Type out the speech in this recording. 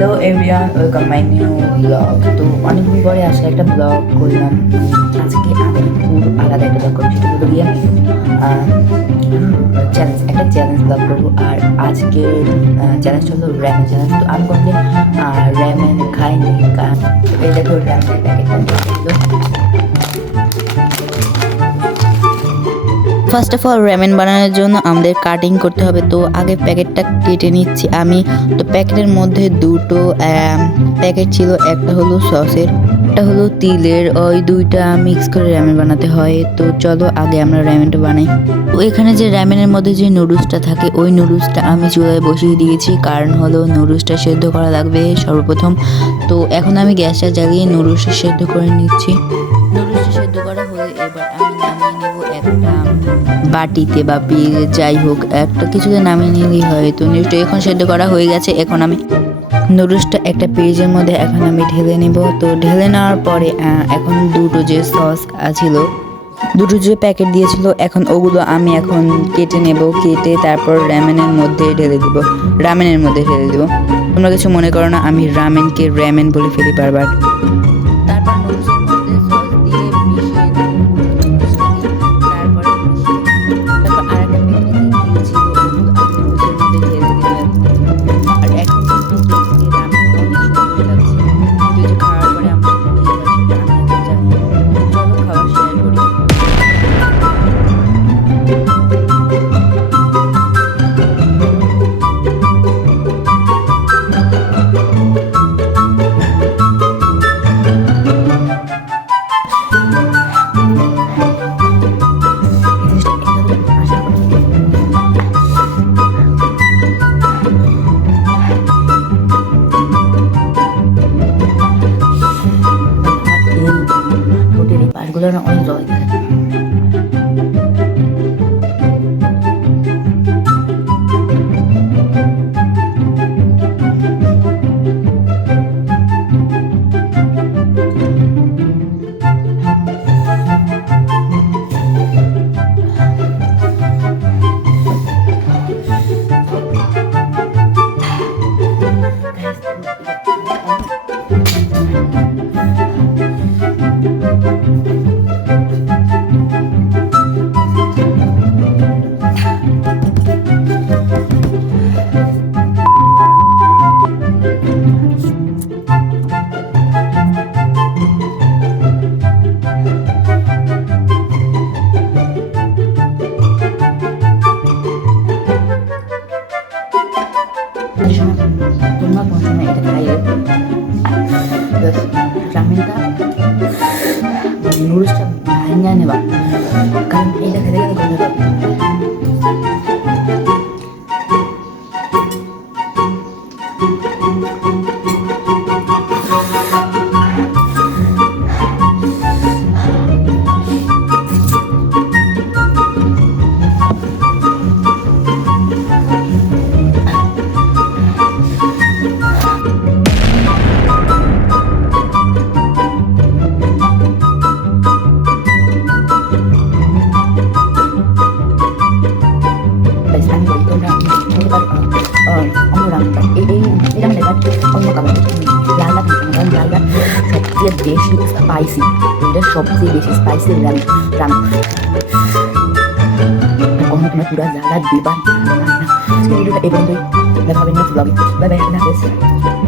Hello everyone welcome my new blog তো অনেকদিন পরে আজকে একটা ব্লগ করলাম। আজকে আমি খুব আলাদা একটা ব্লগ করছি সেটা গিয়ে চ্যালেঞ্জ একটা চ্যালেঞ্জ ব্লগ করব। আর আজকে চ্যালেঞ্জটা হলো র‍্যাম চ্যালেঞ্জ তো আমি কোনোদিন র্যামেন খাইনি, কারণ এই দেখো র্যামেনের প্যাকেটটা ফার্স্ট অফ অল র্যামেন বানানোর জন্য আমাদের কাটিং করতে হবে। তো আগে প্যাকেটটা কেটে নিচ্ছি। আমি তো প্যাকেটের মধ্যে দুটো প্যাকেট ছিল, একটা হলো সসের, একটা হলো তিলের। ওই দুইটা মিক্স করে র্যামেন বানাতে হয়। তো চলো আগে আমরা র্যামেনটা বানাই। তো এখানে যে র্যামেনের মধ্যে যে নুডলসটা থাকে, ওই নুডলসটা আমি চুলায় বসিয়ে দিয়েছি। কারণ হলো নুডলসটা সেদ্ধ করা লাগবে সর্বপ্রথম। তো এখন আমি গ্যাসটা জ্বালিয়ে নুডলসটা সেদ্ধ করে নিচ্ছি। নুডলসটা সেদ্ধ করা হলে এবার আমি নামিয়ে নেব একটা বাটিতে বা যাই হোক, একটা কিছুতে নামিয়ে নিলেই হয়। তো নুডলসটা এখন সেদ্ধ করা হয়ে গেছে। এখন আমি নুডলসটা একটা পেজের মধ্যে এখন আমি ঢেলে নেব। তো ঢেলে নেওয়ার পরে এখন দুটো যে সস ছিল দুটো যে প্যাকেট দিয়েছিল, এখন ওগুলো আমি এখন কেটে নেব। কেটে তারপর র্যামেনের মধ্যে ঢেলে দিব। রামেনের মধ্যে ঢেলে দেবো। তোমরা কিছু মনে করো না, আমি রামেনকে র্যামেন বলে ফেলি বারবার। Wala na akong বেশি স্পাইসি এটা সবচেয়ে বেশি স্পাইসি রাম কখনো তোমার পুরো জ্বালা দিবা আজকে ভিডিওটা এই ব্লগে বাই বাই